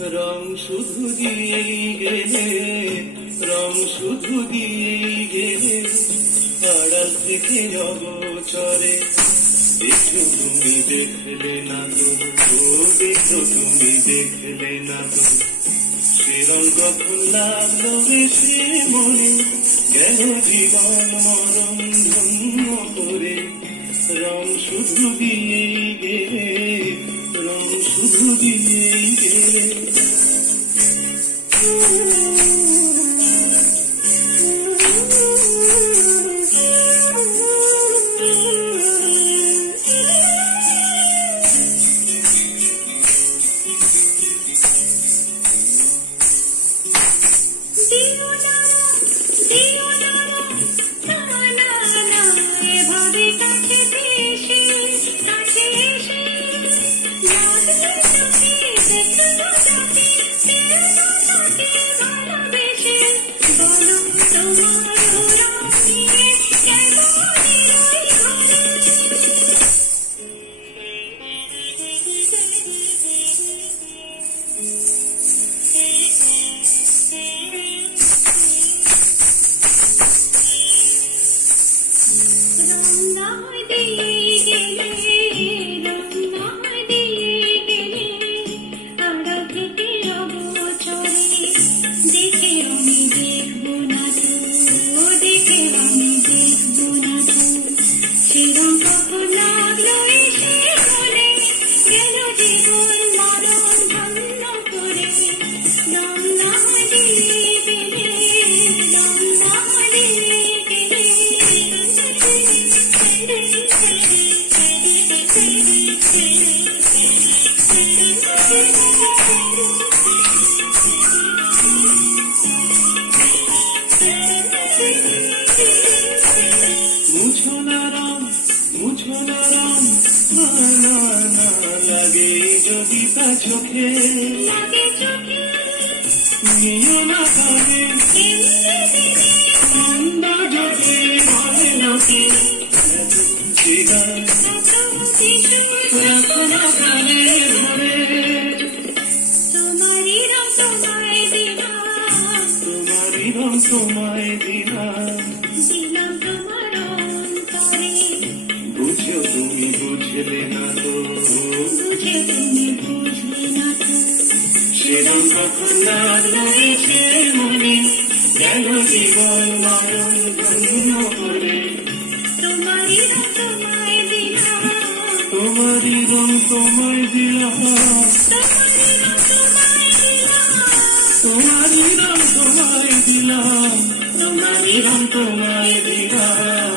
রং শুধু দিয়েই গেলে, রং শুধু দিয়েই গেলে, আড়াল থেকে অগোচরে। দেখো তুমি দেখলে না তো, ও দেখো তুমি দেখলে না তো, সে রং কখন লাগলো এসে মনে, গেল জীবন মরণ ধন্য করে। রং শুধু দিয়েই গেলে, রং শুধু দিয়েই গেলে। চোখে নিও না কানে মন্দা চোখে বলে লোকে রাখো না প্রাণে ভরে। তোমারই রং তোমায় দিলাম, তোমারই রং তোমায় দিলাম, দিলাম তোমার অন্তরে। বুঝো তুমি বুঝলে না তো, বুঝে তুমি বুঝলে না তো, সে রং কখন লাগলো এসে মনে, গেল জীবন মরণ ধন্য করে। তোমারই রং তোমায় দিলাম, তোমারই রং তোমায় দিলাম, তোমারই রং তোমায় দিলাম, তোমারই রং তোমায় দিলাম।